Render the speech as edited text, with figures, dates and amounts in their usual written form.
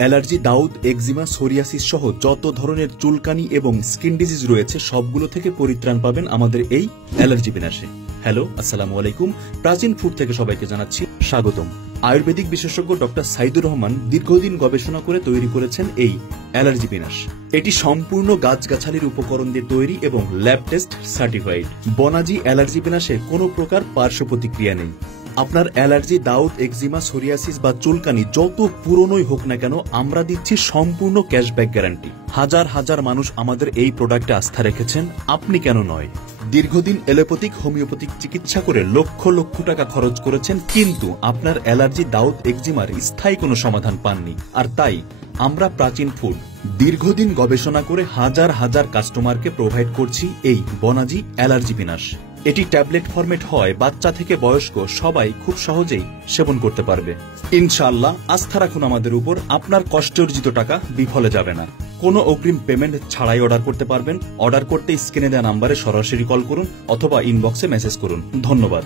Allergy, দাউদ, এক্সিমা, psoriasis সহ যত ধরনের চুলকানি এবং স্কিন ডিজিজ রয়েছে সবগুলো থেকে পরিত্রাণ পাবেন আমাদের এই অ্যালার্জি বিনাশে। হ্যালো, আসসালামু আলাইকুম। প্রাচীন ফুড থেকে সবাইকে জানাচ্ছি স্বাগতম। আয়ুর্বেদিক বিশেষজ্ঞ ডক্টর সাইদুর রহমান দীর্ঘদিন গবেষণা করে তৈরি করেছেন এই অ্যালার্জি বিনাশ। এটি সম্পূর্ণ গাছগাছালির উপকরণ দিয়ে তৈরি এবং ল্যাব টেস্ট সার্টিফাইড। বনাজি অ্যালার্জি বিনাশে কোনো প্রকার পার্শ্ব প্রতিক্রিয়া নেই। আপনার অ্যালার্জি, দাউদ, এক্সিমা, সোরিয়াসিস বা চুলকানি যত পুরনোই হোক না কেন, আমরা দিচ্ছি সম্পূর্ণ ক্যাশব্যাক গ্যারান্টি। হাজার হাজার মানুষ আমাদের এই প্রোডাক্টে আস্থা রেখেছেন, আপনি কেন নয়? দীর্ঘদিন এলোপ্যাথিক, হোমিওপ্যাথিক চিকিৎসা করে লক্ষ লক্ষ টাকা খরচ করেছেন, কিন্তু আপনার অ্যালার্জি, দাউদ, এক্সিমার স্থায়ী কোনো সমাধান পাননি। আর তাই আমরা প্রাচীন ফুড দীর্ঘদিন গবেষণা করে হাজার হাজার কাস্টমারকে প্রোভাইড করছি এই বনাজি অ্যালার্জি বিনাশ। এটি ট্যাবলেট ফরম্যাট হয়, বাচ্চা থেকে বয়স্ক সবাই খুব সহজেই সেবন করতে পারবে। ইনশাআল্লাহ আস্থা রাখুন আমাদের উপর, আপনার কষ্টার্জিত টাকা বিফলে যাবে না। কোনো অগ্রিম পেমেন্ট ছাড়াই অর্ডার করতে পারবেন। অর্ডার করতে স্ক্রিনে দেওয়া নাম্বারে সরাসরি কল করুন অথবা ইনবক্সে মেসেজ করুন। ধন্যবাদ।